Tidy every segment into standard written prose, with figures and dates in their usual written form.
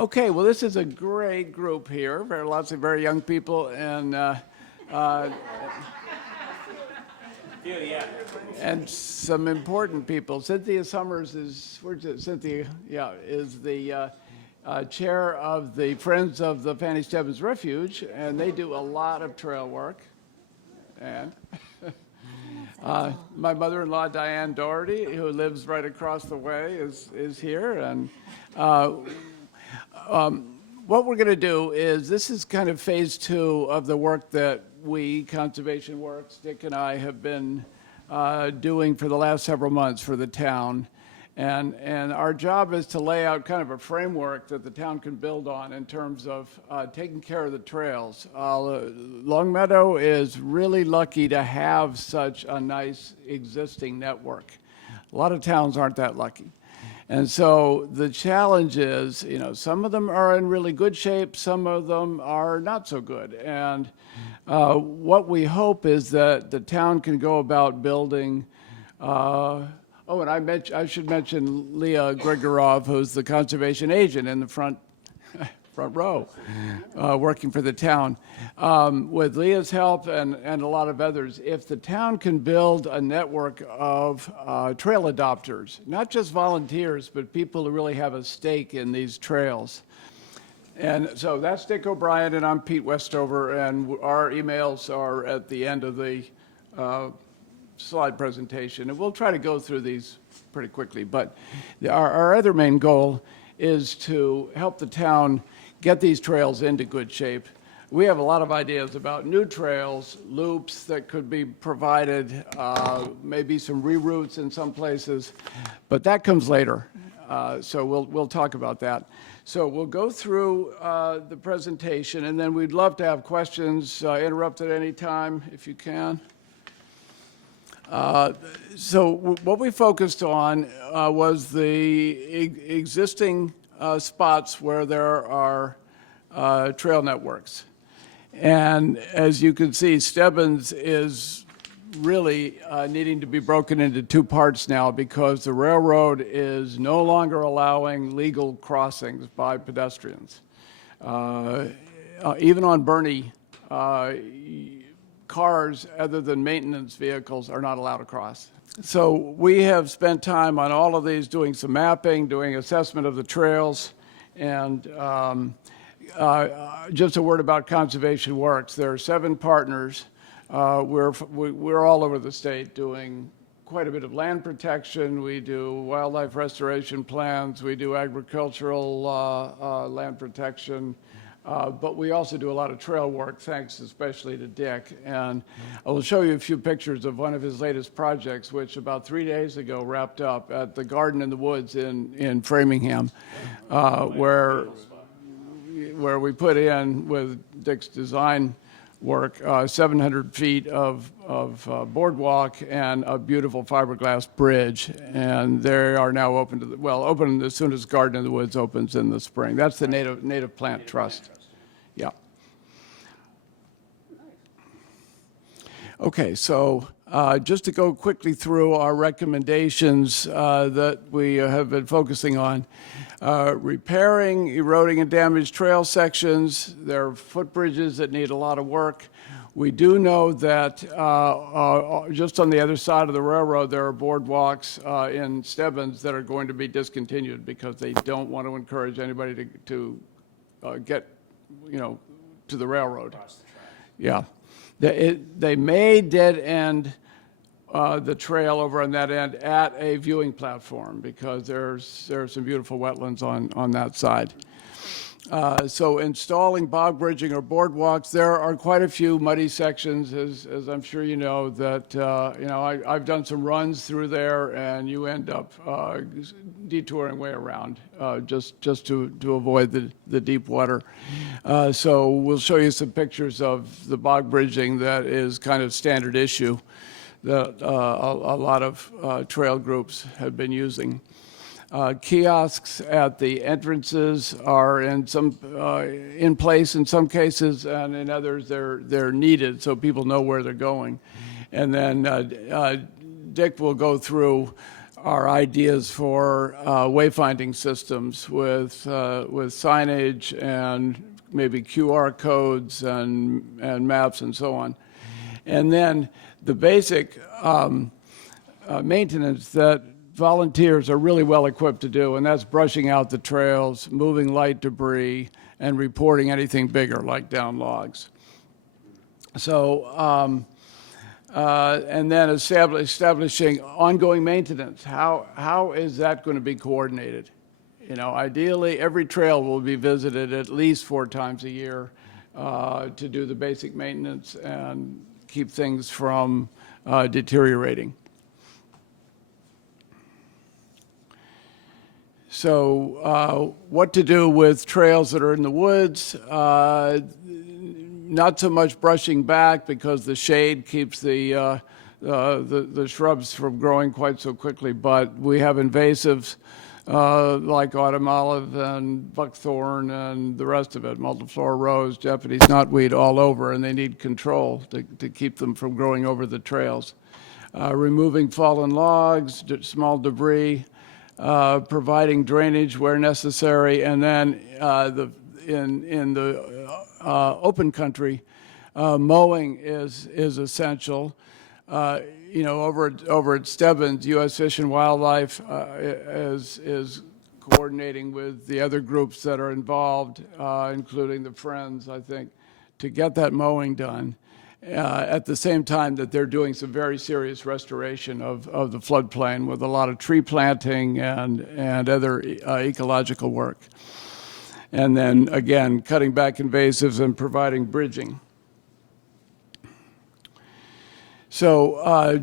Okay, well, this is a great group here. There are lots of very young people and some important people. Cynthia Summers is, where's it? Cynthia, yeah, is the chair of the Friends of the Fanny Stebbins Refuge, and they do a lot of trail work. And my mother-in-law, Diane Doherty, who lives right across the way, is here. And what we're going to do is, this is kind of phase 2 of the work that we, Conservation Works, Dick and I, have been doing for the last several months for the town. And our job is to lay out kind of a framework that the town can build on in terms of taking care of the trails. Longmeadow is really lucky to have such a nice existing network. A lot of towns aren't that lucky. And so the challenge is, you know, some of them are in really good shape, some of them are not so good. And what we hope is that the town can go about building, and I should mention Leah Grigorov, who's the conservation agent in the front row, working for the town. With Leah's help and a lot of others, if the town can build a network of trail adopters, not just volunteers, but people who really have a stake in these trails. And so that's Dick O'Brien, and I'm Pete Westover, and our emails are at the end of the slide presentation. And we'll try to go through these pretty quickly, but our other main goal is to help the town get these trails into good shape. We have a lot of ideas about new trails, loops that could be provided, maybe some reroutes in some places, but that comes later. So we'll talk about that. So we'll go through the presentation, and then we'd love to have questions, interrupt at any time if you can. So what we focused on was the existing spots where there are trail networks. And as you can see, Stebbins is really needing to be broken into 2 parts now, because the railroad is no longer allowing legal crossings by pedestrians. Even on Bernie, cars other than maintenance vehicles are not allowed to cross. So we have spent time on all of these, doing some mapping, doing assessment of the trails, and just a word about Conservation Works. There are 7 partners. We're all over the state doing quite a bit of land protection. We do wildlife restoration plans. We do agricultural land protection. But we also do a lot of trail work, thanks especially to Dick. And I will show you a few pictures of one of his latest projects, which about 3 days ago wrapped up at the Garden in the Woods in Framingham, where we put in, with Dick's design work, 700 feet of boardwalk and a beautiful fiberglass bridge. And they are now open to open as soon as Garden in the Woods opens in the spring. That's the Native Plant Trust. Yeah. Okay, so just to go quickly through our recommendations that we have been focusing on. Repairing eroding and damaged trail sections. There are footbridges that need a lot of work. We do know that just on the other side of the railroad, there are boardwalks in Stebbins that are going to be discontinued because they don't want to encourage anybody to get, to the railroad. Yeah. They may dead end the trail over on that end at a viewing platform, because there's some beautiful wetlands on that side. So installing bog bridging or boardwalks, there are quite a few muddy sections, as I'm sure you know, that, I've done some runs through there, and you end up detouring way around just to avoid the deep water. So we'll show you some pictures of the bog bridging that is kind of standard issue that a lot of trail groups have been using. Kiosks at the entrances are in place in some cases, and in others they're needed so people know where they're going. And then Dick will go through are ideas for wayfinding systems with signage and maybe QR codes and maps and so on. And then the basic maintenance that volunteers are really well equipped to do, and that's brushing out the trails, moving light debris, and reporting anything bigger like down logs. So, and then establishing ongoing maintenance. How is that going to be coordinated? You know, ideally, every trail will be visited at least 4 times a year to do the basic maintenance and keep things from deteriorating. So what to do with trails that are in the woods? Not so much brushing back because the shade keeps the shrubs from growing quite so quickly, but we have invasives like autumn olive and buckthorn and the rest of it, multiflora rose, Japanese knotweed all over, and they need control to keep them from growing over the trails. Removing fallen logs, small debris, providing drainage where necessary, and then in the open country, mowing is essential. You know, over at Stebbins, U.S. Fish and Wildlife is coordinating with the other groups that are involved, including the Friends, I think, to get that mowing done. At the same time that they're doing some very serious restoration of the floodplain with a lot of tree planting and other ecological work. And then, again, cutting back invasives and providing bridging. So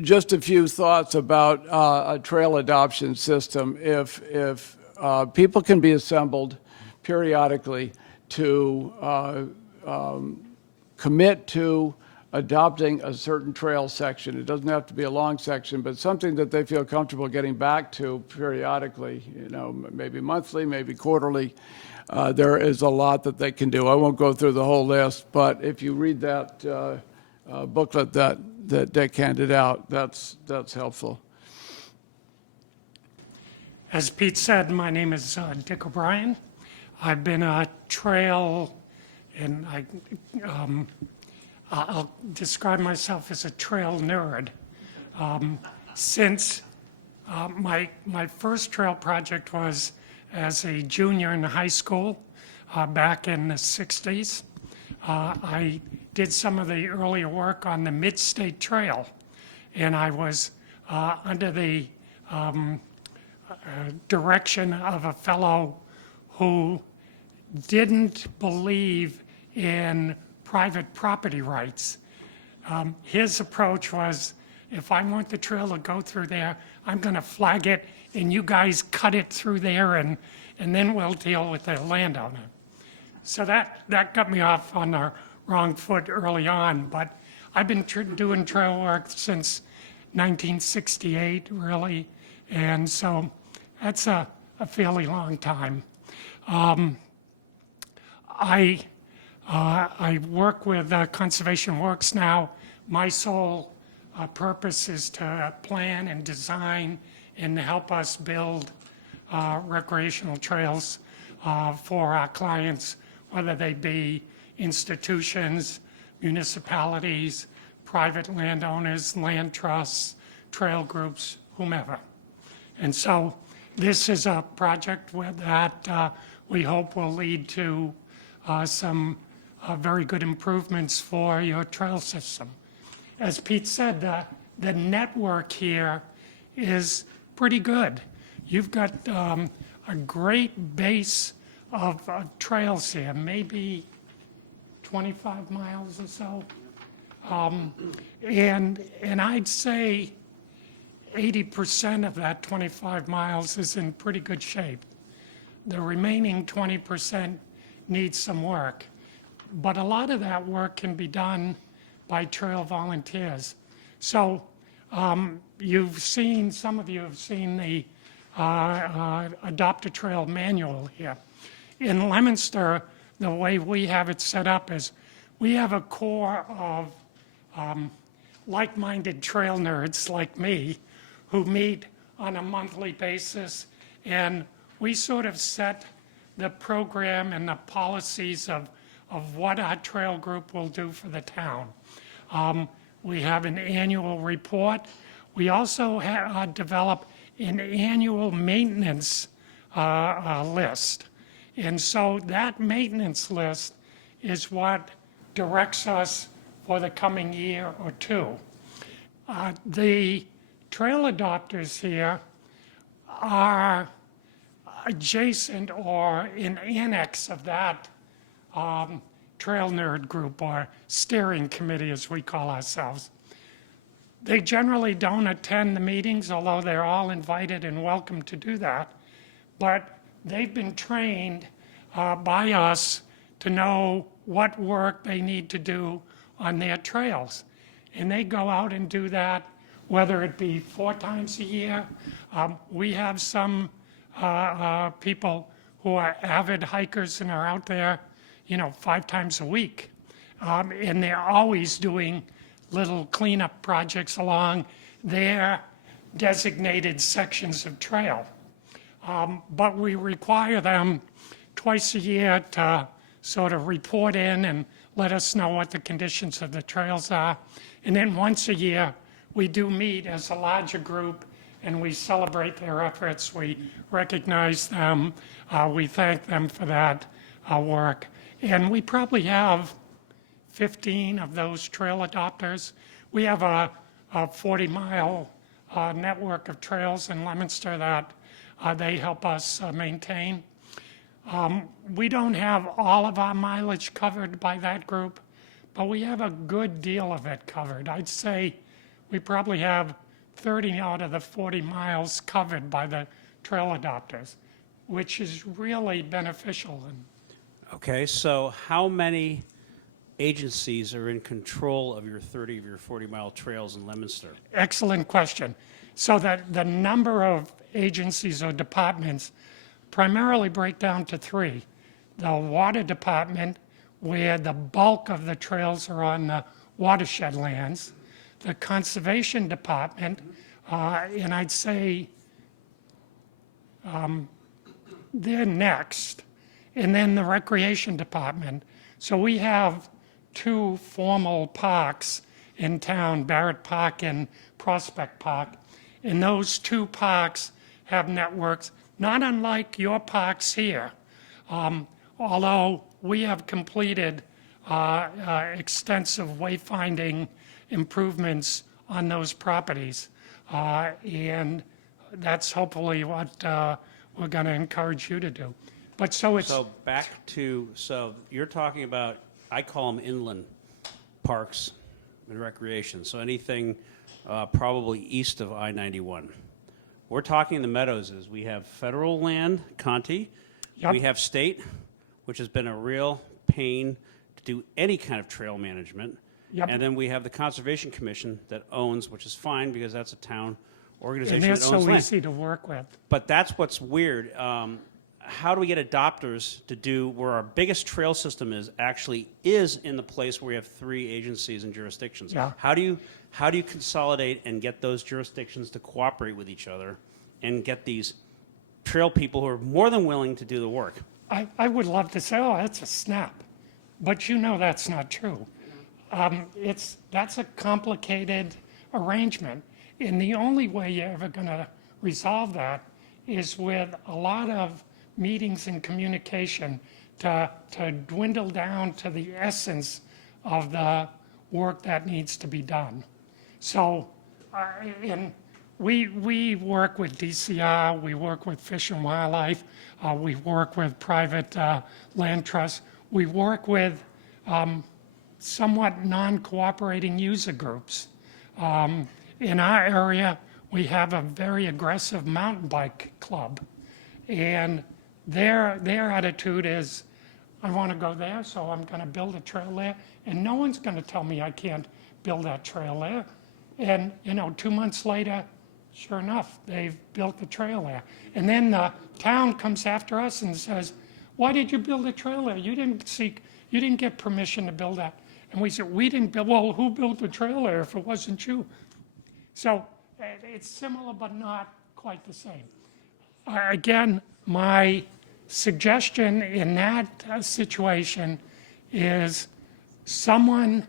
just a few thoughts about a trail adoption system. If people can be assembled periodically to commit to adopting a certain trail section. It doesn't have to be a long section, but something that they feel comfortable getting back to periodically, you know, maybe monthly, maybe quarterly. There is a lot that they can do. I won't go through the whole list, but if you read that booklet that Dick handed out, that's helpful. As Pete said, my name is Dick O'Brien. I've been a trail, and I'll describe myself as a trail nerd. Since my first trail project was as a junior in high school back in the 60s. I did some of the earlier work on the Mid-State Trail, and I was under the direction of a fellow who didn't believe in private property rights. His approach was, if I want the trail to go through there, I'm going to flag it, and you guys cut it through there, and then we'll deal with the landowner. So that got me off on the wrong foot early on, but I've been doing trail work since 1968, really, and so that's a fairly long time. I work with Conservation Works now. My sole purpose is to plan and design and help us build recreational trails for our clients, whether they be institutions, municipalities, private landowners, land trusts, trail groups, whomever. And so this is a project that we hope will lead to some very good improvements for your trail system. As Pete said, the network here is pretty good. You've got a great base of trails here, maybe 25 miles or so. And I'd say 80% of that 25 miles is in pretty good shape. The remaining 20% needs some work. But a lot of that work can be done by trail volunteers. So some of you have seen the Adopt a Trail manual here. In Leominster, the way we have it set up is we have a core of like-minded trail nerds like me who meet on a monthly basis, and we sort of set the program and the policies of what our trail group will do for the town. We have an annual report. We also develop an annual maintenance list. And so that maintenance list is what directs us for the coming year or two. The trail adopters here are adjacent or an annex of that trail nerd group or steering committee, as we call ourselves. They generally don't attend the meetings, although they're all invited and welcome to do that. But they've been trained by us to know what work they need to do on their trails. And they go out and do that, whether it be 4 times a year. We have some people who are avid hikers and are out there, 5 times a week. And they're always doing little cleanup projects along their designated sections of trail. But we require them twice a year to sort of report in and let us know what the conditions of the trails are. And then once a year, we do meet as a larger group and we celebrate their efforts. We recognize them. We thank them for that work. And we probably have 15 of those trail adopters. We have a 40-mile network of trails in Leominster that they help us maintain. We don't have all of our mileage covered by that group, but we have a good deal of it covered. I'd say we probably have 30 out of the 40 miles covered by the trail adopters, which is really beneficial. Okay, so how many agencies are in control of your 40-mile trails in Leominster? Excellent question. So that the number of agencies or departments primarily break down to 3. The water department, where the bulk of the trails are on the watershed lands. The conservation department, and I'd say they're next. And then the recreation department. So we have 2 formal parks in town, Barrett Park and Prospect Park. And those 2 parks have networks, not unlike your parks here. Although we have completed extensive wayfinding improvements on those properties. And that's hopefully what we're going to encourage you to do. But so it's... So back to, so you're talking about, I call them inland parks and recreation. So anything probably east of I-91. We're talking the meadows is we have federal land, Conti. Yep. We have state, which has been a real pain to do any kind of trail management. Yep. And then we have the Conservation Commission that owns, which is fine because that's a town organization And they're that owns so land. easy to work with. But that's what's weird. How do we get adopters to do where our biggest trail system is in the place where we have 3 agencies and jurisdictions? Yeah. How do you consolidate and get those jurisdictions to cooperate with each other and get these trail people who are more than willing to do the work? I would love to say, oh, that's a snap. But that's not true. That's a complicated arrangement. And the only way you're ever going to resolve that is with a lot of meetings and communication to dwindle down to the essence of the work that needs to be done. So, and we work with DCR, we work with Fish and Wildlife, we work with private land trusts, we work with somewhat non-cooperating user groups. In our area, we have a very aggressive mountain bike club, and their attitude is, I want to go there, so I'm going to build a trail there, and no one's going to tell me I can't build that trail there. And 2 months later, sure enough, they've built the trail there. And then the town comes after us and says, why did you build a trail there? You didn't get permission to build that. And we said, we didn't build, well, who built the trail there if it wasn't you? So it's similar but not quite the same. Again, my suggestion in that situation is someone,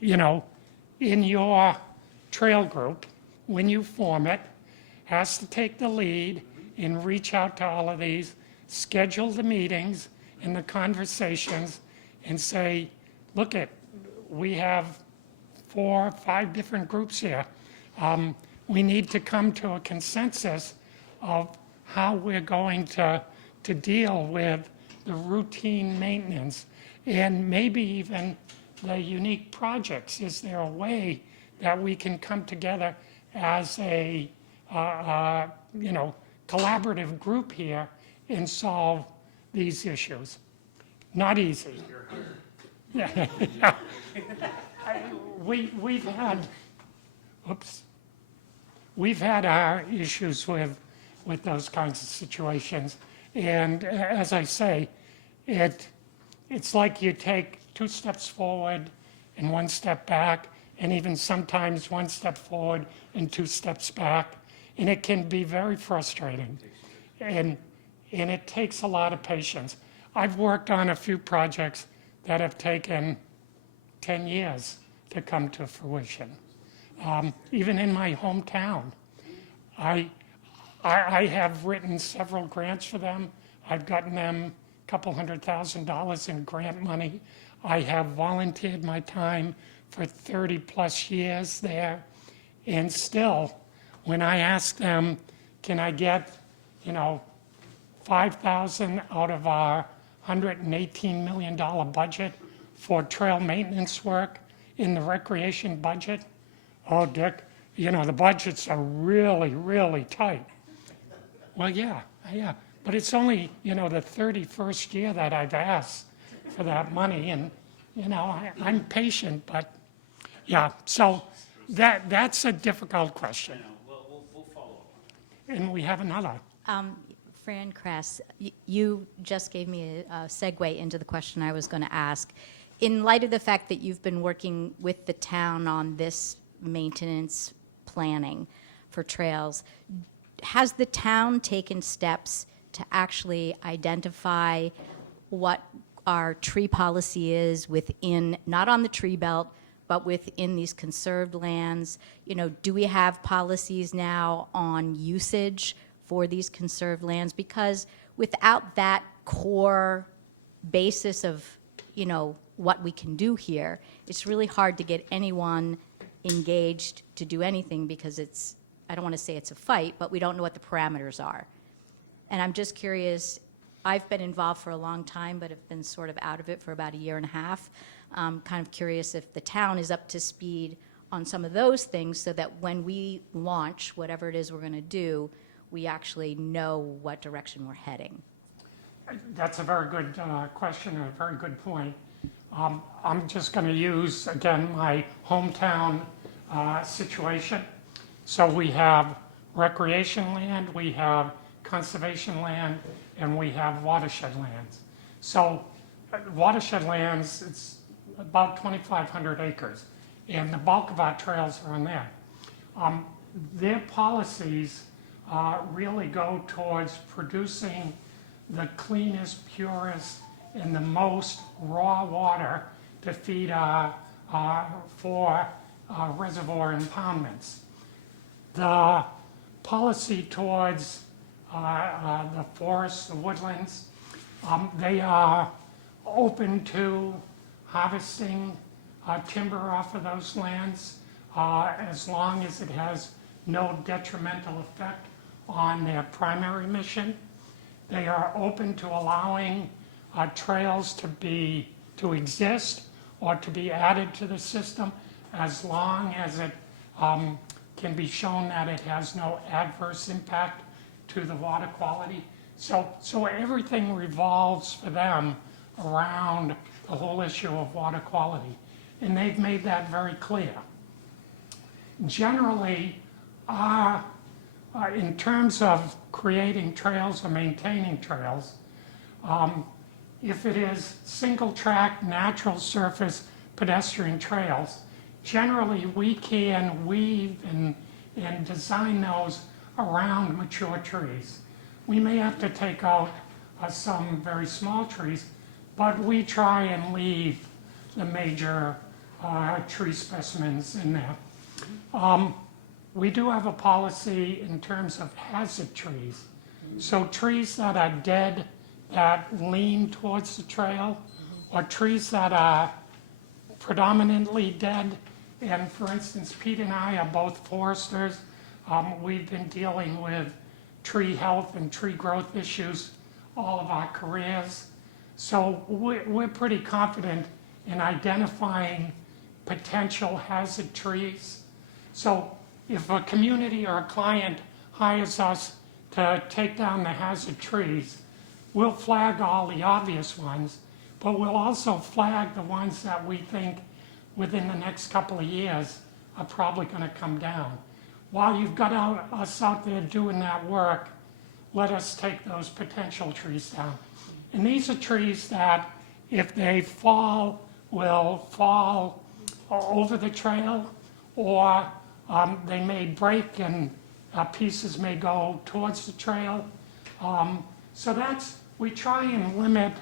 you know, in your trail group, when you form it, has to take the lead and reach out to all of these, schedule the meetings and the conversations, and say, look we have 4 or 5 different groups here. We need to come to a consensus of how we're going to deal with the routine maintenance and maybe even the unique projects. Is there a way that we can come together as a you know, collaborative group here and solve these issues? Not easy. Yeah. We've had, we've had our issues with those kinds of situations. And as I say, it's like you take 2 steps forward and 1 step back, and even sometimes 1 step forward and 2 steps back. And it can be very frustrating. And it takes a lot of patience. I've worked on a few projects that have taken 10 years to come to fruition. Even in my hometown, I have written several grants for them. I've gotten them a couple $100,000 in grant money. I have volunteered my time for 30 plus years there. And still, when I ask them, can I get, you know, 5,000 out of our $118 million budget for trail maintenance work in the recreation budget? Oh, Dick, you know, the budgets are really, really tight. Well, yeah. But it's only, you know, the 31st year that I've asked for that money. And, you know, I'm patient, but yeah. So that's a difficult question. We'll follow up. And we have another. Fran Kress, you just gave me a segue into the question I was going to ask. In light of the fact that you've been working with the town on this maintenance planning for trails, has the town taken steps to actually identify what our tree policy is within, not on the tree belt, but within these conserved lands? You know, do we have policies now on usage for these conserved lands? Because without that core basis of, you know, what we can do here, it's really hard to get anyone engaged to do anything, because it's, I don't want to say it's a fight, but we don't know what the parameters are. And I'm just curious, I've been involved for a long time, but have been sort of out of it for about 1.5 years. Kind of curious if the town is up to speed on some of those things, so that when we launch whatever it is we're going to do, we actually know what direction we're heading. That's a very good question and a very good point. I'm just going to use, again, my hometown situation. So we have recreation land, we have conservation land, and we have watershed lands. So watershed lands, it's about 2,500 acres, and the bulk of our trails are on there. Their policies really go towards producing the cleanest, purest, and the most raw water to feed for reservoir impoundments. The policy towards the forests, the woodlands, they are open to harvesting timber off of those lands as long as it has no detrimental effect on their primary mission. They are open to allowing trails to exist or to be added to the system, as long as it can be shown that it has no adverse impact to the water quality. So everything revolves for them around the whole issue of water quality. And they've made that very clear. Generally, in terms of creating trails or maintaining trails, if it is single track, natural surface pedestrian trails, generally we can weave and design those around mature trees. We may have to take out some very small trees, but we try and leave the major tree specimens in there. We do have a policy in terms of hazard trees. So trees that are dead, that lean towards the trail, or trees that are predominantly dead. And for instance, Pete and I are both foresters. We've been dealing with tree health and tree growth issues all of our careers. So we're pretty confident in identifying potential hazard trees. So if a community or a client hires us to take down the hazard trees, we'll flag all the obvious ones, but we'll also flag the ones that we think within the next couple of years are probably going to come down. While you've got us out there doing that work, let us take those potential trees down. And these are trees that, if they fall, will fall over the trail, or they may break and pieces may go towards the trail. We try and limit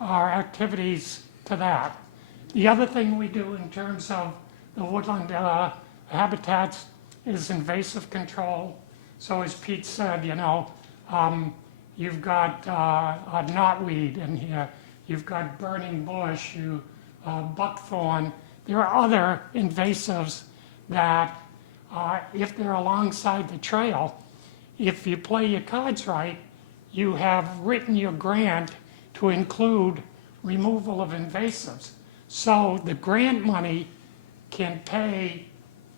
our activities to that. The other thing we do in terms of the woodland habitats is invasive control. So as Pete said, you've got a knotweed in here, you've got burning bush, buckthorn. There are other invasives that, if they're alongside the trail, if you play your cards right, you have written your grant to include removal of invasives. So the grant money can pay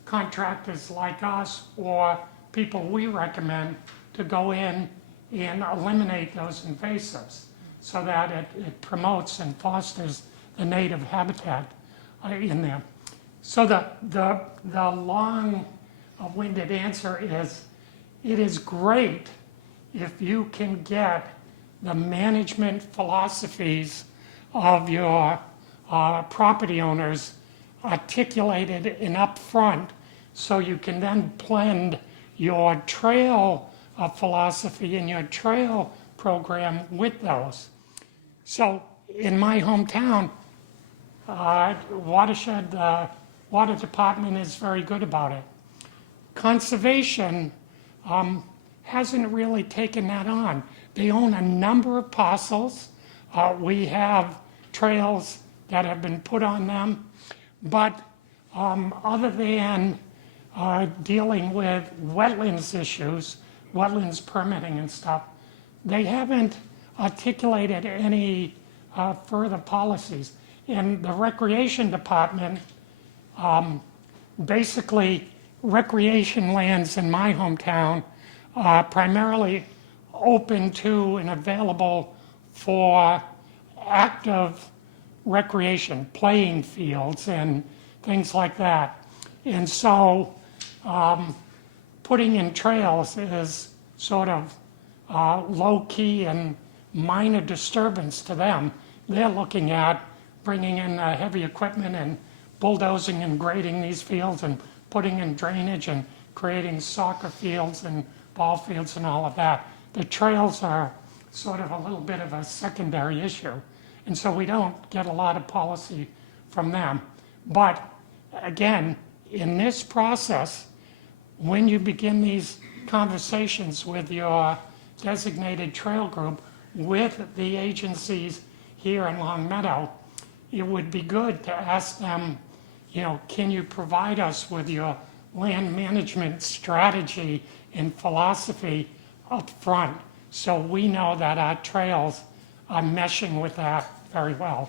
contractors like us or people we recommend to go in and eliminate those invasives so that it promotes and fosters the native habitat in there. So the long-winded answer is, it is great if you can get the management philosophies of your property owners articulated and upfront, so you can then blend your trail philosophy and your trail program with those. So in my hometown, watershed, water department is very good about it. Conservation hasn't really taken that on. They own a number of parcels. We have trails that have been put on them, but other than dealing with wetlands issues, wetlands permitting and stuff, they haven't articulated any further policies. In the recreation department, basically recreation lands in my hometown are primarily open to and available for active recreation, playing fields and things like that. And so putting in trails is sort of low-key and minor disturbance to them. They're looking at bringing in heavy equipment and bulldozing and grading these fields and putting in drainage and creating soccer fields and ball fields and all of that. The trails are sort of a little bit of a secondary issue. And so we don't get a lot of policy from them. But again, in this process, when you begin these conversations with your designated trail group, with the agencies here in Longmeadow, it would be good to ask them, can you provide us with your land management strategy and philosophy up front, so we know that our trails are meshing with that very well.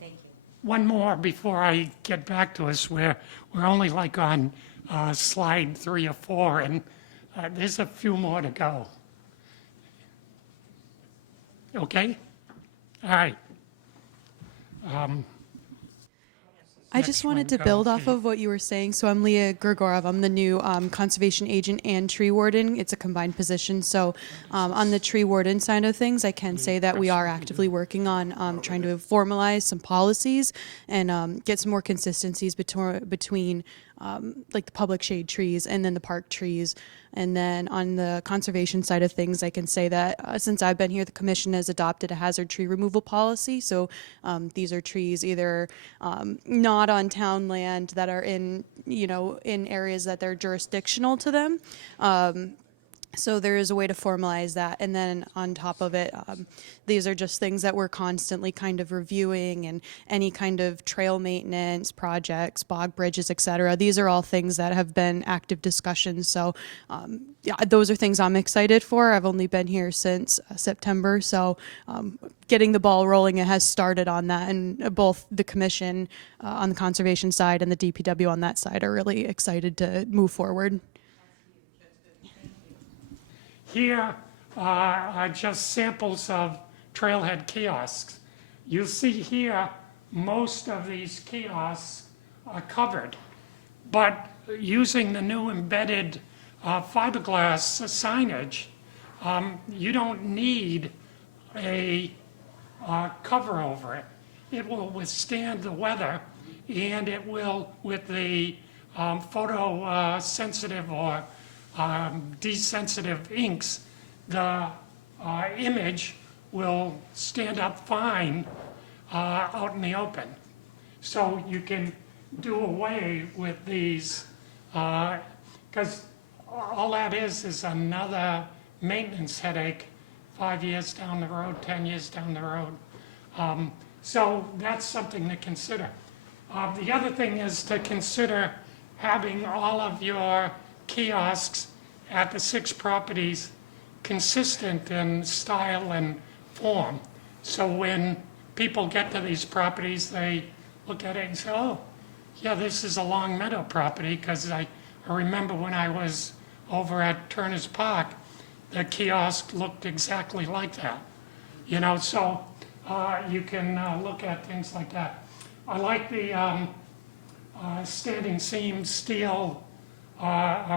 Thank you. One more before I get back to us. We're only like on slide 3 or 4, and there's a few more to go. Okay? All right. I just wanted to build off of what you were saying. So I'm Leah Grigorov. I'm the new conservation agent and tree warden. It's a combined position. So on the tree warden side of things, I can say that we are actively working on trying to formalize some policies and get some more consistencies between like the public shade trees and then the park trees. And then on the conservation side of things, I can say that since I've been here, the commission has adopted a hazard tree removal policy. So these are trees either not on town land that are in, in areas that they're jurisdictional to them. So there is a way to formalize that. And then on top of it, these are just things that we're constantly kind of reviewing, and any kind of trail maintenance projects, bog bridges, et cetera. These are all things that have been active discussions. So yeah, those are things I'm excited for. I've only been here since September. So getting the ball rolling, it has started on that. And both the commission on the conservation side and the DPW on that side are really excited to move forward. Here are just samples of trailhead kiosks. You see here, most of these kiosks are covered, but using the new embedded fiberglass signage, you don't need a cover over it. It will withstand the weather, and it will, with the photo sensitive or desensitive inks, the image will stand up fine out in the open. So you can do away with these, because all that is another maintenance headache 5 years down the road, 10 years down the road. So that's something to consider. The other thing is to consider having all of your kiosks at the 6 properties consistent in style and form. So when people get to these properties, they look at it and say, oh, yeah, this is a Longmeadow property, because I remember when I was over at Turner's Park, the kiosk looked exactly like that. So you can look at things like that. I like the standing seam steel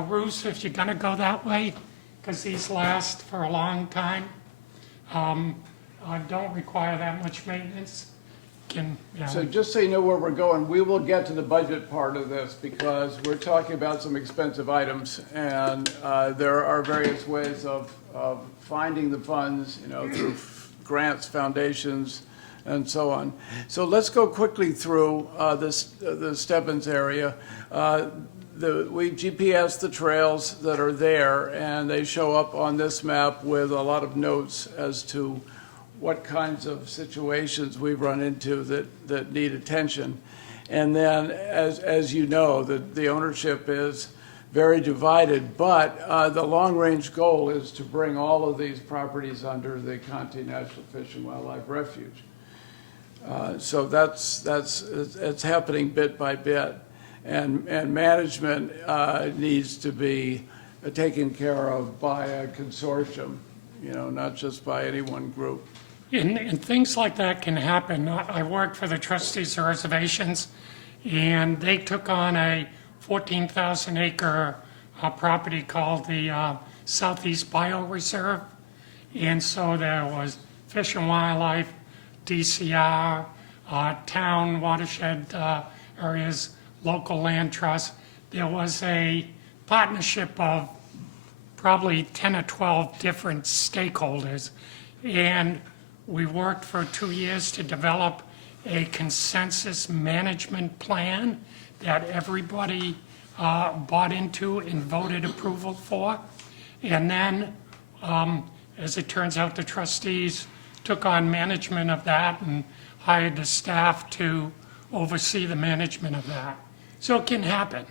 roofs, if you're gonna go that way, because these last for a long time. Don't require that much maintenance. So just so you know where we're going, we will get to the budget part of this, because we're talking about some expensive items, and there are various ways of finding the funds, through grants, foundations, and so on. So let's go quickly through the Stebbins area. We GPS the trails that are there, and they show up on this map with a lot of notes as to what kinds of situations we've run into that need attention. And then, as you know, the ownership is very divided, but the long-range goal is to bring all of these properties under the Conti National Fish and Wildlife Refuge. So it's happening bit by bit. And management needs to be taken care of by a consortium, not just by any one group. And things like that can happen. I worked for the trustees of reservations, and they took on a 14,000 acre property called the Southeast Bioreserve. And so there was Fish and Wildlife, DCR, town watershed areas, local land trust. There was a partnership of probably 10 or 12 different stakeholders. And we worked for 2 years to develop a consensus management plan that everybody bought into and voted approval for. And then, as it turns out, the trustees took on management of that and hired the staff to oversee the management of that. So it can happen.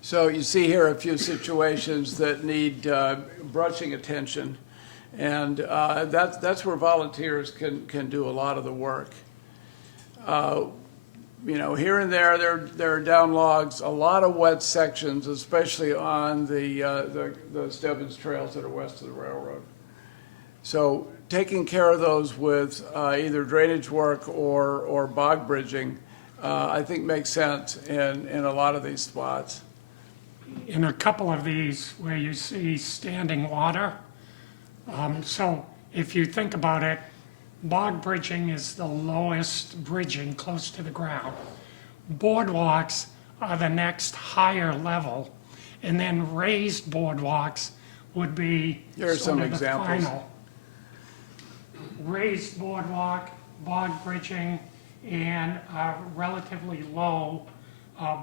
So you see here a few situations that need brushing attention, and that's where volunteers can do a lot of the work. Here and there are down logs, a lot of wet sections, especially on the Stebbins trails that are west of the railroad. So taking care of those with either drainage work or bog bridging, I think makes sense in a lot of these spots. In a couple of these where you see standing water, so if you think about it, bog bridging is the lowest bridging close to the ground. Boardwalks are the next higher level, and then raised boardwalks would be Here are sort some of the examples. final. Raised boardwalk, bog bridging, and a relatively low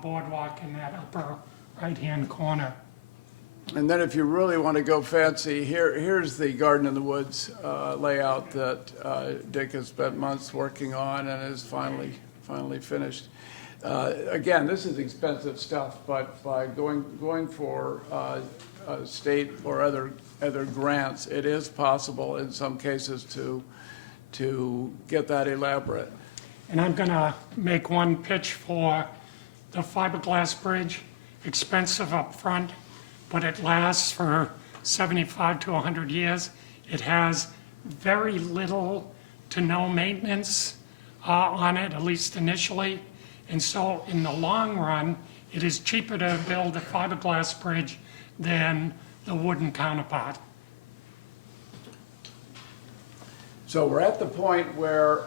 boardwalk in that upper right-hand corner. And then if you really want to go fancy, here's the Garden in the Woods layout that Dick has spent months working on and is finally finished. Again, this is expensive stuff, but by going for state or other grants, it is possible in some cases to get that elaborate. And I'm going to make one pitch for the fiberglass bridge, expensive up front, but it lasts for 75 to 100 years. It has very little to no maintenance on it, at least initially. And so in the long run, it is cheaper to build a fiberglass bridge than the wooden counterpart. So we're at the point where,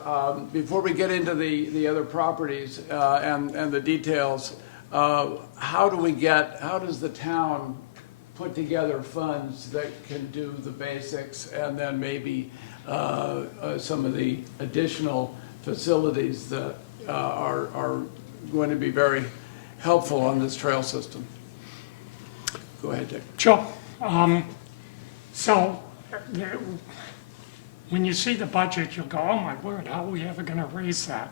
before we get into the other properties and the details, how does the town put together funds that can do the basics and then maybe some of the additional facilities that are going to be very helpful on this trail system? Go ahead, Dick. Sure. So when you see the budget, you'll go, oh my word, how are we ever going to raise that?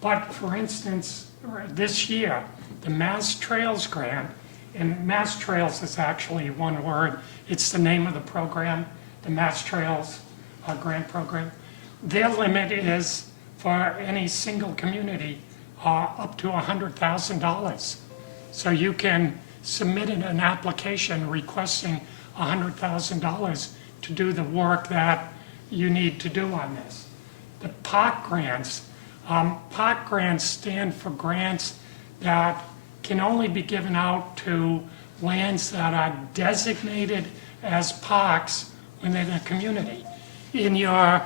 But for instance, this year, the Mass Trails grant, and Mass Trails is actually one word, it's the name of the program, the Mass Trails grant program. Their limit is for any single community up to $100,000. So you can submit an application requesting $100,000 to do the work that you need to do on this. The park grants stand for grants that can only be given out to lands that are designated as parks within a community. In your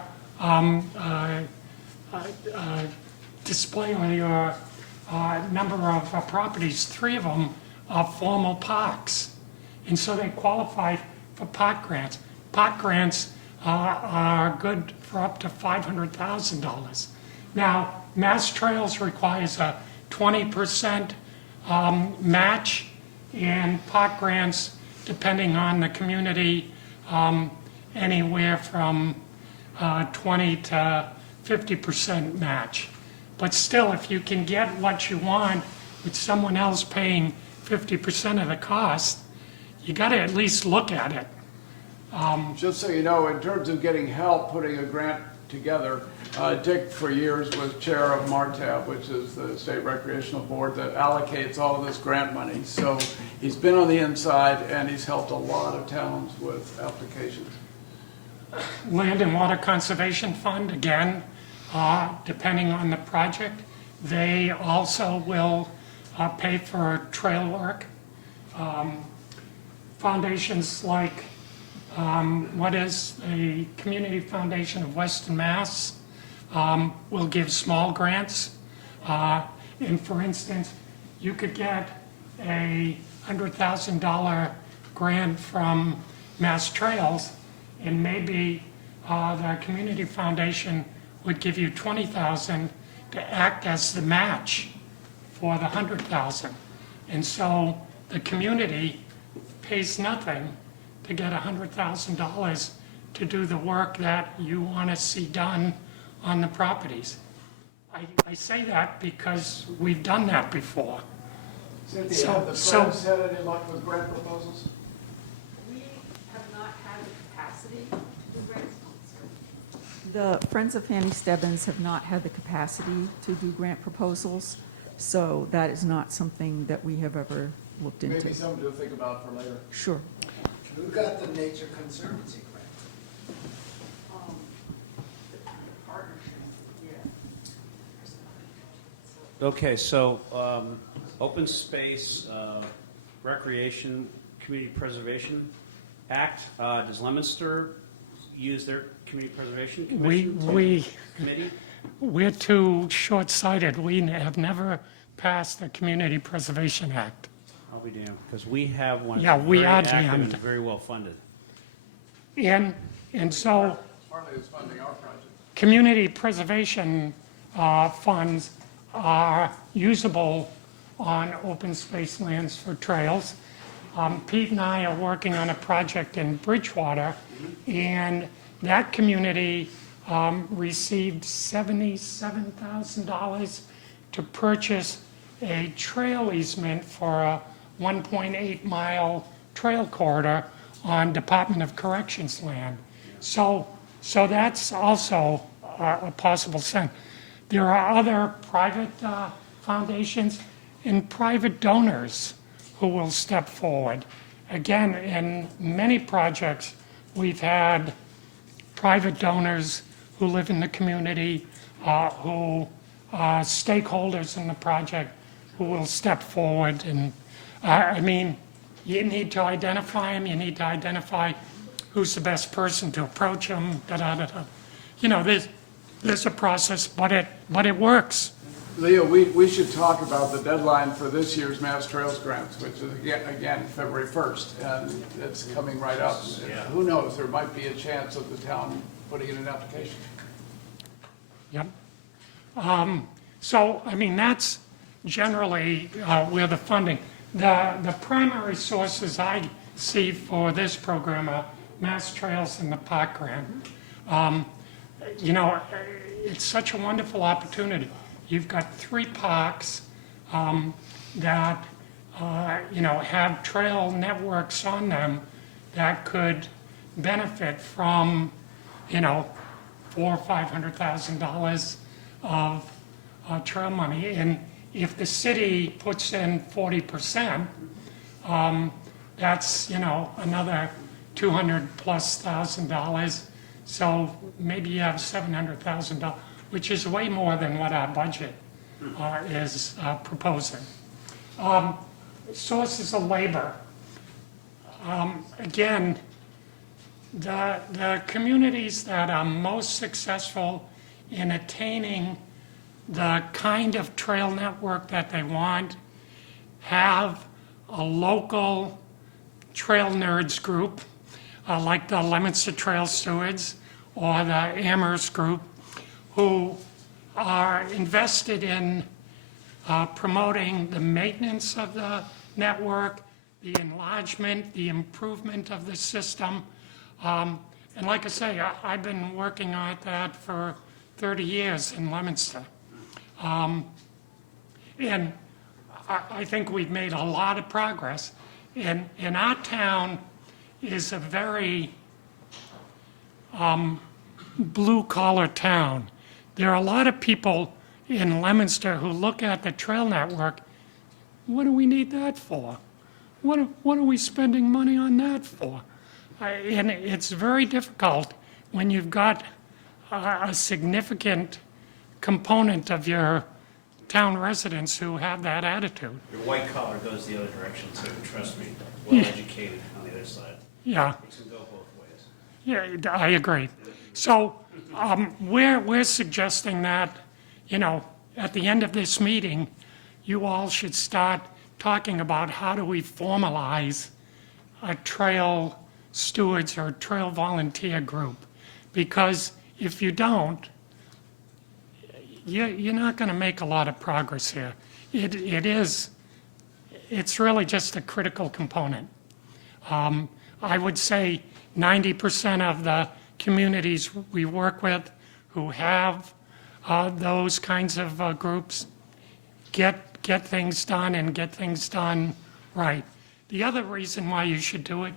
display on your number of properties, 3 of them are formal parks. And so they qualify for park grants. Park grants are good for up to $500,000. Now, Mass Trails requires a 20% match, and park grants, depending on the community, anywhere from 20 to 50% match. But still, if you can get what you want with someone else paying 50% of the cost, you got to at least look at it. Just so you know, in terms of getting help putting a grant together, Dick for years was chair of MARTAB, which is the state recreational board that allocates all of this grant money. So he's been on the inside and he's helped a lot of towns with applications. Land and Water Conservation Fund, again, depending on the project, they also will pay for trail work. Foundations like what is a Community Foundation of Western Mass will give small grants. And for instance, you could get a $100,000 grant from Mass Trails, and maybe the Community Foundation would give you $20,000 to act as the match for the $100,000. And so the community pays nothing to get $100,000 to do the work that you want to see done on the properties. I say that because we've done that before. Cynthia, have the So- Friends had any luck with grant proposals? We have not had the capacity to do grant sponsor. The Friends of Fanny Stebbins have not had the capacity to do grant proposals, so that is not something that we have ever looked into. Maybe something to think about for later. Sure. Who got the Nature Conservancy grant? Okay, so Open Space, Recreation, Community Preservation Act, does Leominster use their Community Preservation Commission? We Committee? We're too short-sighted. We have never pass the Community Preservation Act. I'll be damned, because we have one. Yeah, we very are active and damned. very well funded. And so Partly is funding our project. community preservation funds are usable on open space lands for trails. Pete and I are working on a project in Bridgewater, and that community received $77,000 to purchase a trail easement for a 1.8-mile trail corridor on Department of Corrections land. So that's also a possible sense. There are other private foundations and private donors who will step forward. Again, in many projects, we've had private donors who live in the community, who are stakeholders in the project, who will step forward. And I mean, you need to identify them, you need to identify who's the best person to approach them, da-da-da-da. You know, there's a process, but it works. Leo, we should talk about the deadline for this year's Mass Trails Grants, which is again February 1st, and it's coming right up. Who knows, there might be a chance of the town putting in an application. Yep. So, I mean, that's generally where the funding, the primary sources I see for this program are Mass Trails and the Park Grant. You know, it's such a wonderful opportunity. You've got 3 parks that, you know, have trail networks on them that could benefit from, you know, $400,000 or $500,000 of trail money. And if the city puts in 40%, that's, you know, another $200,000+. So maybe you have $700,000, which is way more than what our budget is proposing. Sources of labor. Again, the communities that are most successful in attaining the kind of trail network that they want have a local trail nerds group, like the Leominster Trail Stewards or the Amherst group, who are invested in promoting the maintenance of the network, the enlargement, the improvement of the system. And like I say, I've been working on that for 30 years in Leominster. And I think we've made a lot of progress. And our town is a very blue-collar town. There are a lot of people in Leominster who look at the trail network, what do we need that for? What are we spending money on that for? And it's very difficult when you've got a significant component of your town residents who have that attitude. Your white collar goes the other direction, so trust me, well-educated on the other side. Yeah. It can go both ways. Yeah, I agree. So we're suggesting that, you know, at the end of this meeting, you all should start talking about how do we formalize a trail stewards or trail volunteer group. Because if you don't, you're not going to make a lot of progress here. It's really just a critical component. I would say 90% of the communities we work with who have those kinds of groups get things done and get things done right. The other reason why you should do it,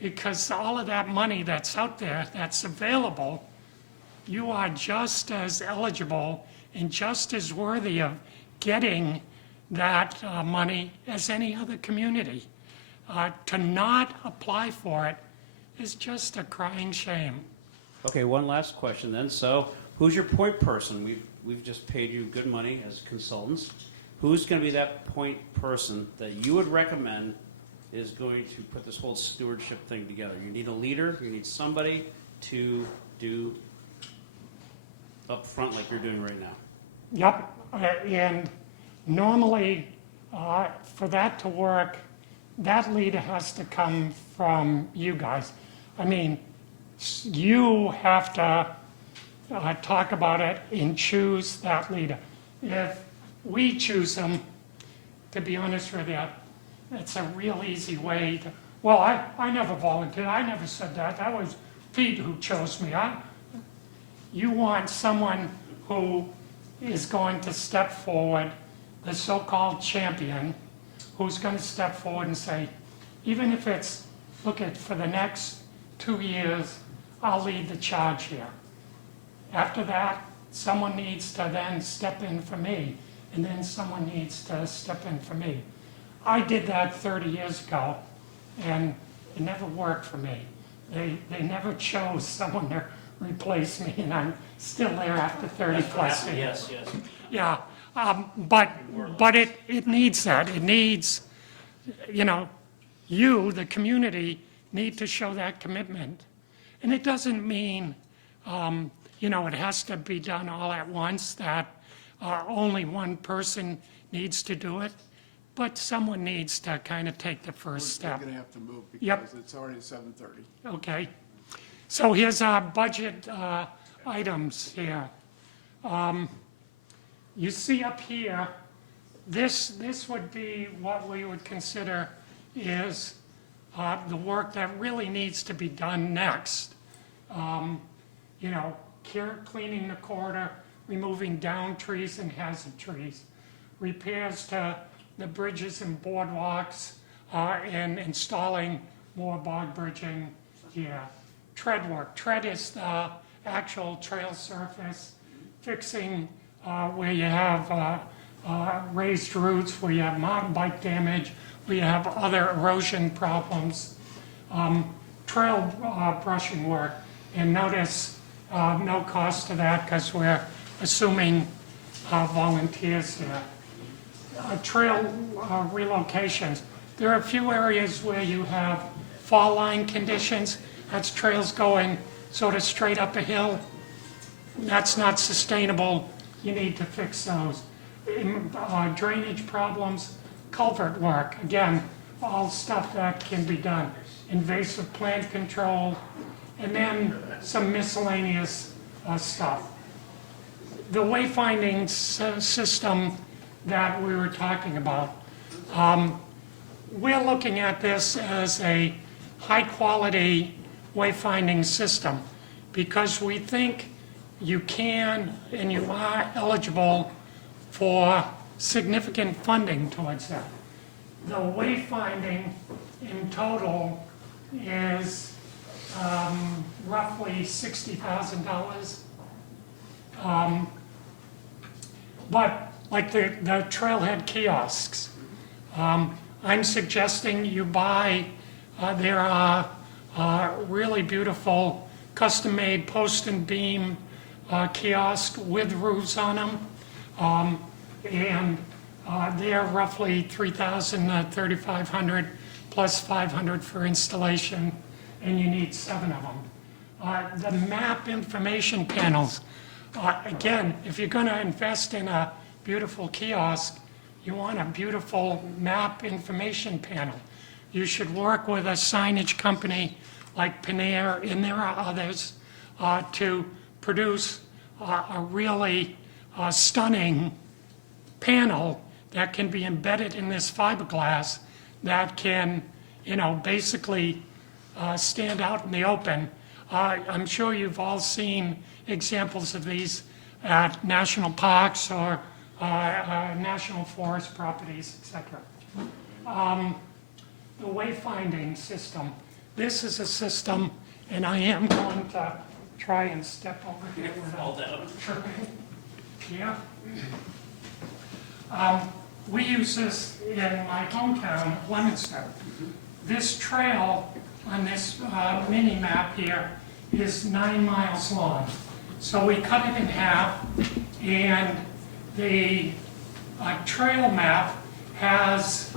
because all of that money that's out there, that's available, you are just as eligible and just as worthy of getting that money as any other community. To not apply for it is just a crying shame. Okay, one last question then. So who's your point person? We've just paid you good money as consultants. Who's going to be that point person that you would recommend is going to put this whole stewardship thing together? You need a leader. You need somebody to do up front like you're doing right now. Yep, and Normally, for that to work, that leader has to come from you guys. I mean, you have to talk about it and choose that leader. If we choose them, to be honest with you, it's a real easy way to, well, I never volunteered, I never said that, that was Pete who chose me. You want someone who is going to step forward, the so-called champion, who's going to step forward and say, even if it's, look at, for the next 2 years, I'll lead the charge here. After that, someone needs to then step in for me, and then someone needs to step in for me. I did that 30 years ago, and it never worked for me. They never chose someone to replace me, and I'm still there after 30 plus years. Yes. Yeah, but it needs that. It needs, you, the community, need to show that commitment. And it doesn't mean, it has to be done all at once, that only one person needs to do it, but someone needs to kind of take the first We're step. going to have to move Yep. because it's already 7:30. Okay, so here's our budget items here. You see up here, this would be what we would consider is the work that really needs to be done next. Cleaning the corridor, removing down trees and hazard trees, repairs to the bridges and boardwalks, and installing more bog bridging here. Tread work. Tread is the actual trail surface, fixing where you have raised routes, where you have mountain bike damage, where you have other erosion problems. Trail brushing work, and notice no cost to that because we're assuming volunteers here. Trail relocations. There are a few areas where you have fall line conditions. That's trails going sort of straight up a hill. That's not sustainable. You need to fix those. Drainage problems, culvert work. Again, all stuff that can be done. Invasive plant control, and then some miscellaneous stuff. The wayfinding system that we were talking about, we're looking at this as a high-quality wayfinding system because we think you can and you are eligible for significant funding towards that. The wayfinding in total is roughly $60,000. But like the trailhead kiosks, I'm suggesting you buy, there are really beautiful custom-made post and beam kiosks with roofs on them. And they're roughly $3,000, $3,500 plus $500 for installation, and you need 7 of them. The map information panels, again, if you're going to invest in a beautiful kiosk, you want a beautiful map information panel. You should work with a signage company like Panera, and there are others, to produce a really stunning panel that can be embedded in this fiberglass that can, basically stand out in the open. I'm sure you've all seen examples of these at national parks or national forest properties, etc. The wayfinding system. This is a system, and I am going to try and step over here without tripping. Yeah. We use this in my hometown, Leominster. This trail on this mini map here is 9 miles long. So we cut it in half, and the trail map has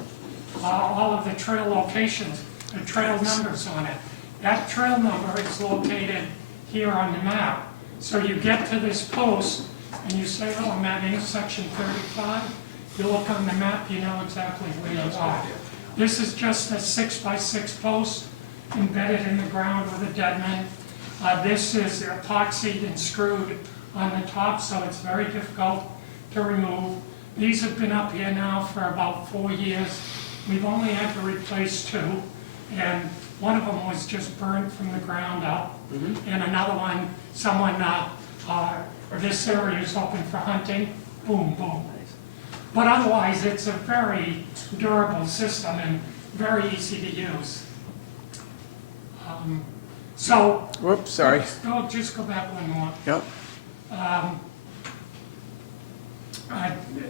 all of the trail locations, the trail numbers on it. That trail number is located here on the map. So you get to this post, and you say, oh, I'm at intersection 35. you look on the map, you know exactly where you are. This is just a 6x6 post embedded in the ground with a dead man. This is epoxied and screwed on the top, so it's very difficult to remove. These have been up here now for about 4 years. We've only had to replace 2, and one of them was just burnt from the ground up. And another one, someone, this area is open for hunting, boom, boom. But otherwise, it's a very durable system and very easy to use. So, Whoops, sorry. just go back one more. Yep.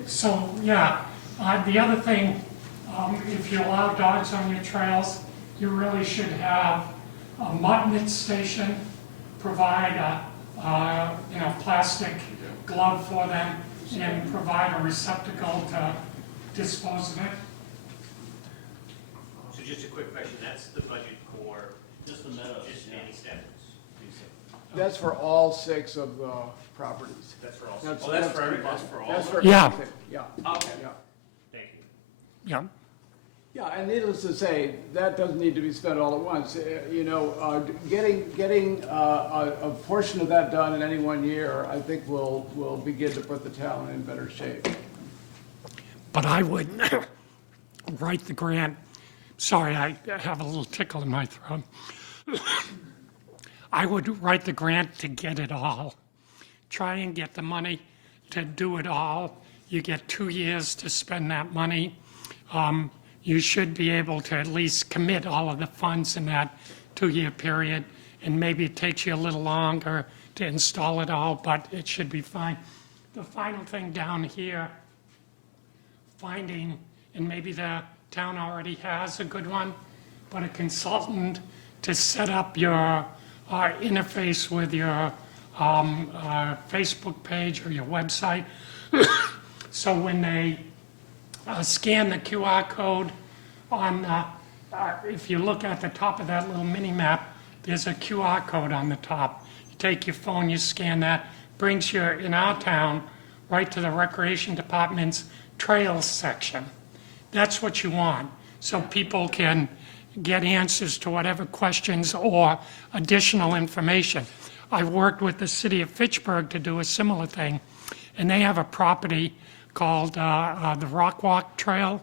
So, yeah, the other thing, if you allow dogs on your trails, you really should have a mutt station, provide a, plastic glove for them, and provide a receptacle to dispose of it. So just a quick question, that's the budget for just the meadows, just Fanny Stebbins? That's for all 6 of the properties. That's for all, That's- oh, that's that's for for- everybody, that's for all? That's of for them? Yeah. everything. Yeah. Okay, Yeah. thank you. Yeah. Yeah, and needless to say, that doesn't need to be spent all at once. Getting a portion of that done in any one year, I think will begin to put the town in better shape. But I would write the grant, sorry, I have a little tickle in my throat. I would write the grant to get it all. Try and get the money to do it all. You get 2 years to spend that money. You should be able to at least commit all of the funds in that 2-year period, and maybe it takes you a little longer to install it all, but it should be fine. The final thing down here, finding, and maybe the town already has a good one, but a consultant to set up your interface with your Facebook page or your website. So when they scan the QR code on, if you look at the top of that little mini map, there's a QR code on the top. You take your phone, you scan that, brings you, in our town, right to the Recreation Department's Trails section. That's what you want, so people can get answers to whatever questions or additional information. I've worked with the city of Fitchburg to do a similar thing, and they have a property called the Rock Walk Trail,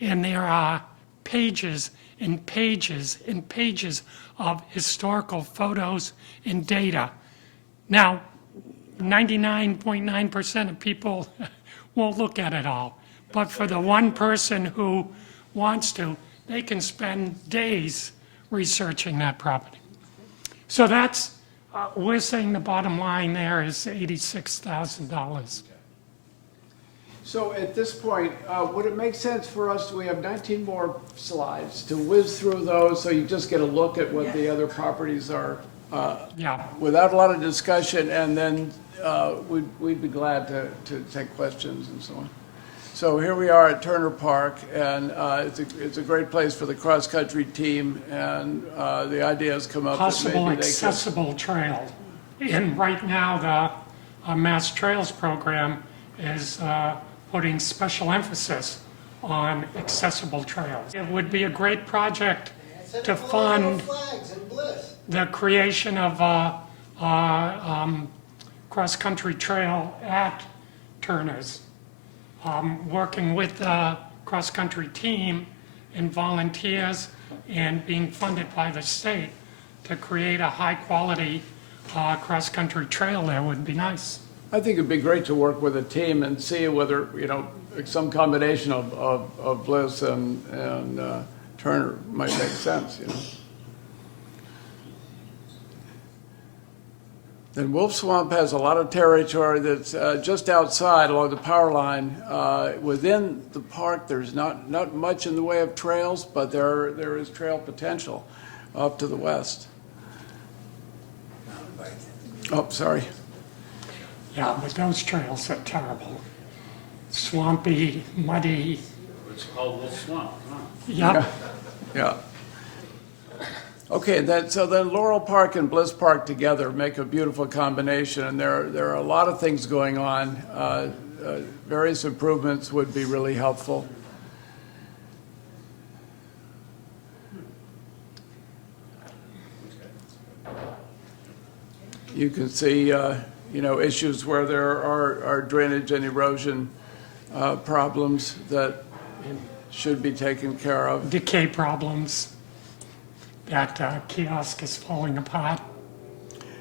and there are pages and pages and pages of historical photos and data. Now, 99.9% of people won't look at it all, but for the one person who wants to, they can spend days researching that property. So that's, we're saying the bottom line there is $86,000. So at this point, would it make sense for us, we have 19 more slides, to whiz through those so you just get a look at what the other properties are Yeah, without a lot of discussion, and then we'd be glad to take questions and so on. So here we are at Turner Park, and it's a great place for the cross-country team, and the idea has come up that possible maybe they could. accessible trail. And right now, the Mass Trails program is putting special emphasis on accessible trails. It would be a great project to fund Flags and bliss. the creation of a cross-country trail at Turner's, working with the cross-country team and volunteers and being funded by the state to create a high-quality cross-country trail there would be nice. I think it'd be great to work with a team and see whether, some combination of Bliss and Turner might make sense, And Wolf Swamp has a lot of territory that's just outside along the power line. Within the park, there's not much in the way of trails, but there is trail potential up to the west. Oh, sorry. Yeah, but those trails are terrible. Swampy, muddy, It's called Wolf Swamp, huh? yep. Yeah. Okay, so then Laurel Park and Bliss Park together make a beautiful combination, and there are a lot of things going on. various improvements would be really helpful. You can see, issues where there are drainage and erosion problems that should be taken care of. Decay problems, that kiosk is falling apart.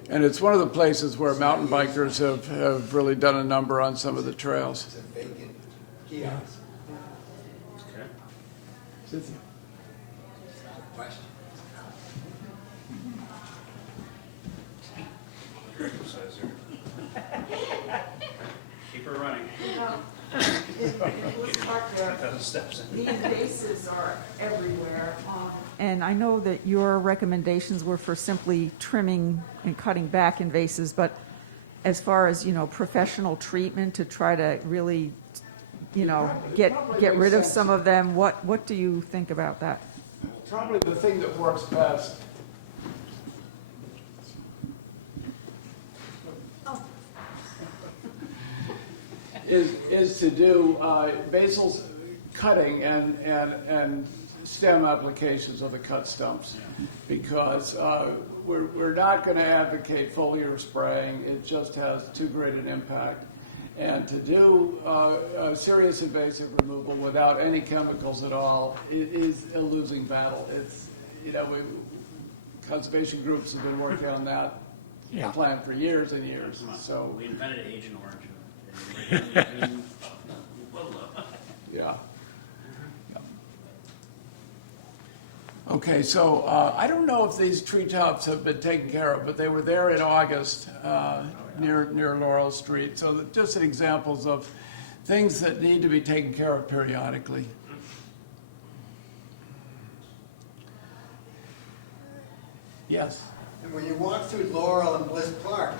And it's one of the places where mountain bikers have really done a number on some of the trails. It's a vacant kiosk. Question. Keep her running. The invasives are everywhere. And I know that your recommendations were for simply trimming and cutting back invasives, but as far as, professional treatment to try to really, get rid of some of them, what do you think about that? Probably the thing that works best is to do basal cutting and stem applications of the cut stumps, because we're not going to advocate foliar spraying. It just has too great an impact. And to do serious invasive removal without any chemicals at all is a losing battle. It's, conservation groups have been working on that Yeah. plan for years and years. So, We invented Agent Orange. yeah. Okay, so I don't know if these treetops have been taken care of, but they were there in August near Laurel Street. So just examples of things that need to be taken care of periodically. Yes. And when you walk through Laurel and Bliss Park,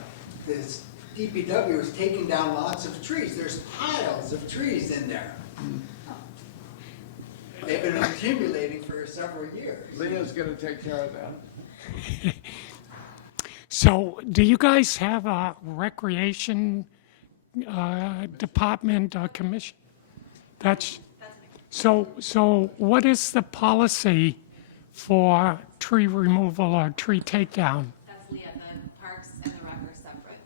this DPW is taking down lots of trees. There's piles of trees in there. They've been accumulating for several years. Leah's going to take care of that. So, do you guys have a recreation department commission? That's so. What is the policy for tree removal or tree takedown? That's Leah, the parks and the rec are separate.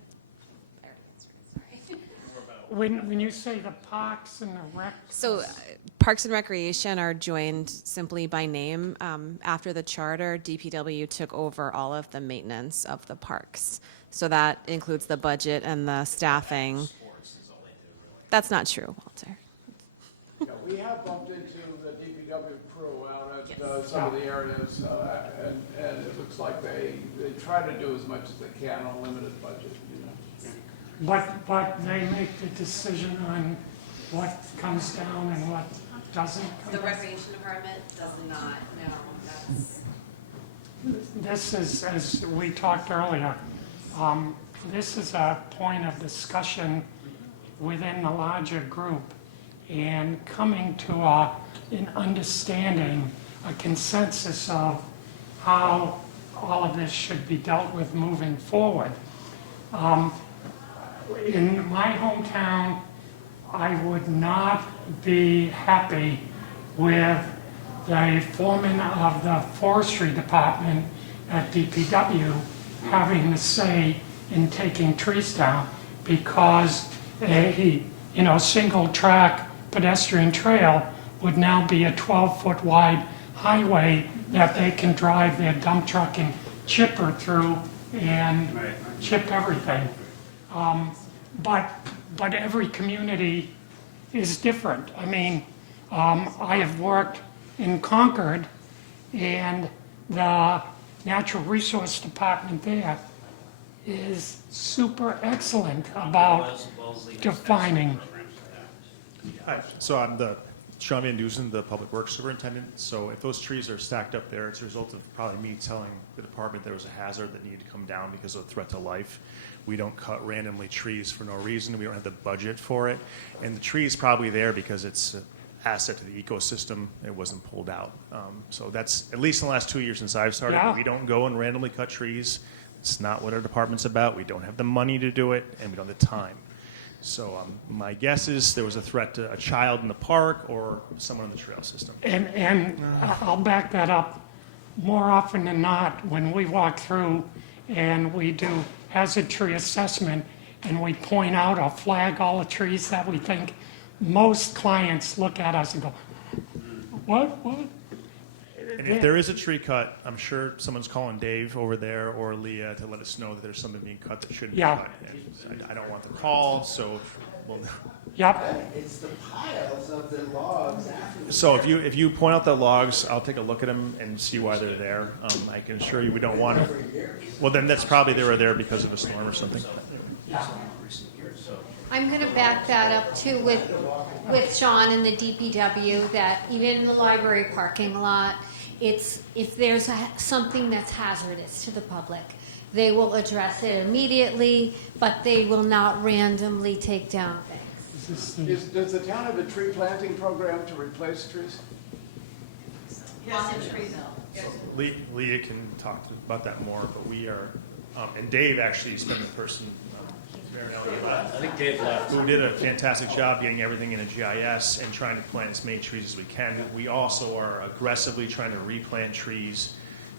I already answered it, sorry. When you say the parks and the rec, So Parks and Recreation are joined simply by name. After the charter, DPW took over all of the maintenance of the parks. So that includes the budget and the staffing. That's not true, Walter. Yeah, we have bumped into the DPW crew out at some of the areas, and it looks like they try to do as much as they can on a limited budget, but they make the decision on what comes down and what doesn't come The down. Recreation Department does not, no, that's. This is, as we talked earlier, this is a point of discussion within the larger group, and coming to an understanding, a consensus of how all of this should be dealt with moving forward. In my hometown, I would not be happy with the foreman of the forestry department at DPW having the say in taking trees down, because a single track pedestrian trail would now be a 12-foot wide highway that they can drive their dump truck and chipper through and chip everything. But every community is different. I mean, I have worked in Concord, and the natural resource department there is super excellent about defining. Hi, so I'm Sean Van Dusen, the Public Works Superintendent. So if those trees are stacked up there, it's a result of probably me telling the department there was a hazard that needed to come down because of a threat to life. We don't cut randomly trees for no reason. We don't have the budget for it. And the tree is probably there because it's an asset to the ecosystem. It wasn't pulled out. So that's, at least in the last 2 years since I've started, Yeah. we don't go and randomly cut trees. It's not what our department's about. We don't have the money to do it, and we don't have the time. So my guess is there was a threat to a child in the park or someone in the trail system. And I'll back that up. More often than not, when we walk through and we do hazard tree assessment and we point out or flag all the trees that we think, most clients look at us and go, what? And if there is a tree cut, I'm sure someone's calling Dave over there or Leah to let us know that there's something being cut that shouldn't Yeah. be cut. And I don't want the call, so we'll. Yep, It's the piles of the logs after. So if you point out the logs, I'll take a look at them and see why they're there. I can assure you we don't want to. Well, then that's probably they were there because of a storm or something. I'm going to back that up too with Sean and the DPW, that even in the library parking lot, it's, if there's something that's hazardous to the public, they will address it immediately, but they will not randomly take down things. Does the town have a tree planting program to replace trees? Leah can talk about that more, but we are, and Dave actually has been the person. I think Dave left. Who did a fantastic job getting everything in a GIS and trying to plant as many trees as we can. We also are aggressively trying to replant trees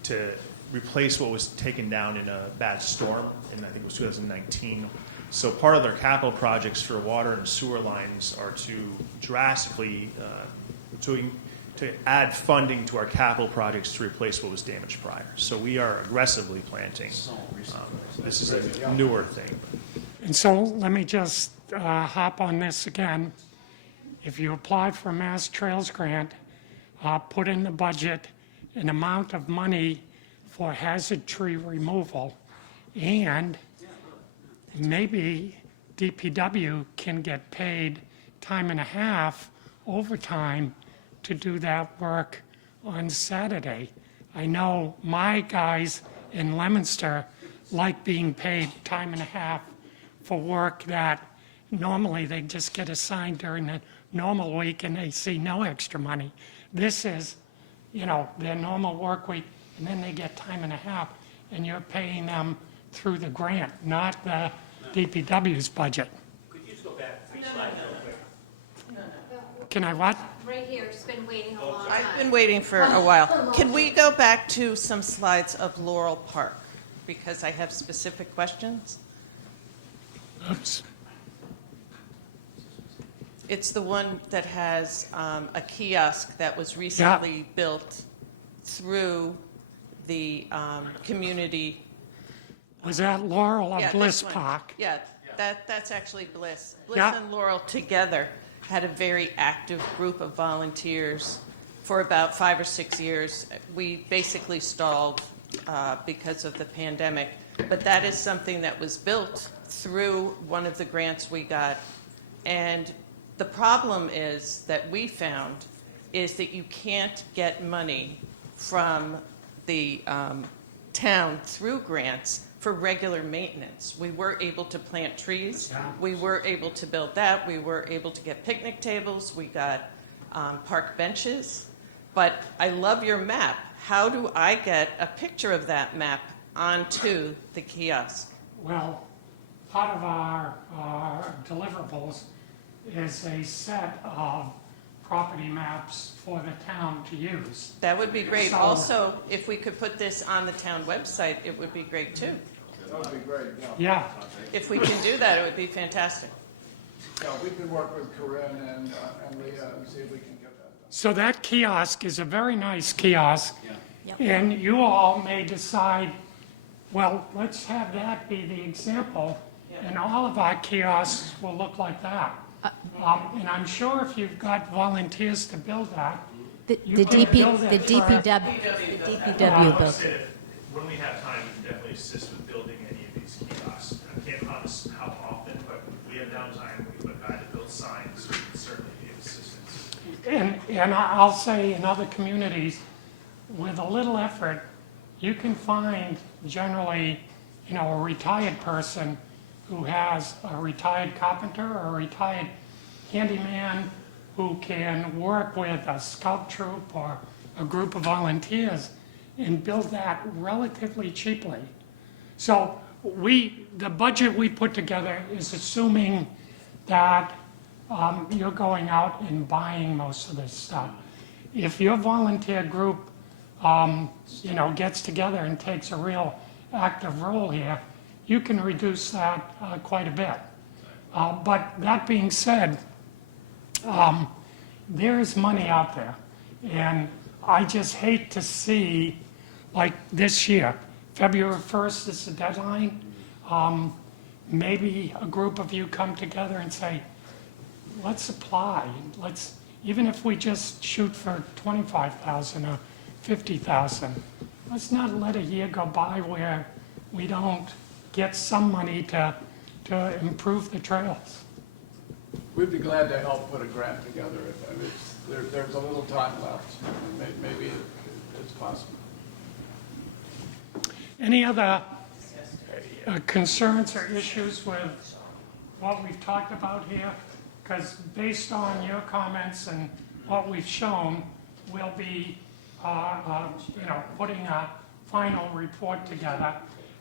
to replace what was taken down in a bad storm, and I think it was 2019. So part of their capital projects for water and sewer lines are to drastically, to add funding to our capital projects to replace what was damaged prior. So we are aggressively planting. This is a newer thing. and so let me just hop on this again. If you apply for a Mass Trails grant, put in the budget an amount of money for hazard tree removal, and maybe DPW can get paid time and a half overtime to do that work on Saturday. I know my guys in Leominster like being paid time and a half for work that normally they just get assigned during the normal week and they see no extra money. This is, their normal work week, and then they get time and a half, and you're paying them through the grant, not the DPW's budget. Could you just go back 3 slides real quick? Can I what? Right here, it's been waiting a long time. I've been waiting for a while. Can we go back to some slides of Laurel Park? Because I have specific questions. Oops. It's the one that has a kiosk that was recently built through the community. Was that Laurel or Yeah, Bliss this one. Park? Yeah, that's actually Bliss. Bliss Yeah. and Laurel together had a very active group of volunteers for about 5 or 6 years. We basically stalled because of the pandemic, but that is something that was built through one of the grants we got. And the problem is that we found is that you can't get money from the town through grants for regular maintenance. We were able to plant trees. We were able to build that. We were able to get picnic tables. We got park benches. But I love your map. How do I get a picture of that map onto the kiosk? Well, part of our deliverables is a set of property maps for the town to use. That would be great. So- Also, if we could put this on the town website, it would be great too. That would be great, yeah. Yeah, If we can do that, it would be fantastic. Yeah, we can work with Corinne and Leah and see if we can get that done. so that kiosk is a very nice kiosk. Yep. And you all may decide, well, let's have that be the example, and all of our kiosks will look like that. And I'm sure if you've got volunteers to build that, The You the can DP, build the it for- DPW, the DPW built it. When we have time, we can definitely assist with building any of these kiosks. I can't promise how often, but if we have downtime, we put a guy to build signs, we can certainly be of assistance. And I'll say in other communities, with a little effort, you can find generally, a retired person who has a retired carpenter or a retired handyman who can work with a scout troop or a group of volunteers and build that relatively cheaply. So the budget we put together is assuming that you're going out and buying most of this stuff. If your volunteer group, gets together and takes a real active role here, you can reduce that quite a bit. But that being said, there is money out there. And I just hate to see, like this year, February 1st is the deadline. Maybe a group of you come together and say, let's apply. Even if we just shoot for 25,000 or 50,000, let's not let a year go by where we don't get some money to improve the trails. We'd be glad to help put a grant together. There's a little time left. Maybe it's possible. Any other concerns or issues with what we've talked about here? Because based on your comments and what we've shown, we'll be, putting a final report together.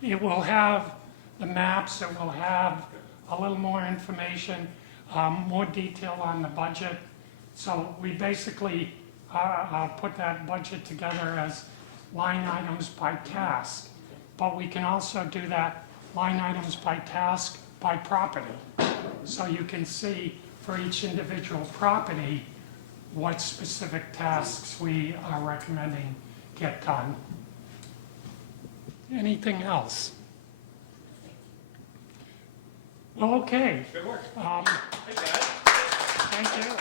It will have the maps, it will have a little more information, more detail on the budget. So we basically put that budget together as line items by task. But we can also do that line items by task by property. So you can see for each individual property what specific tasks we are recommending get done. Anything else? Well, okay. Good work. Thank you.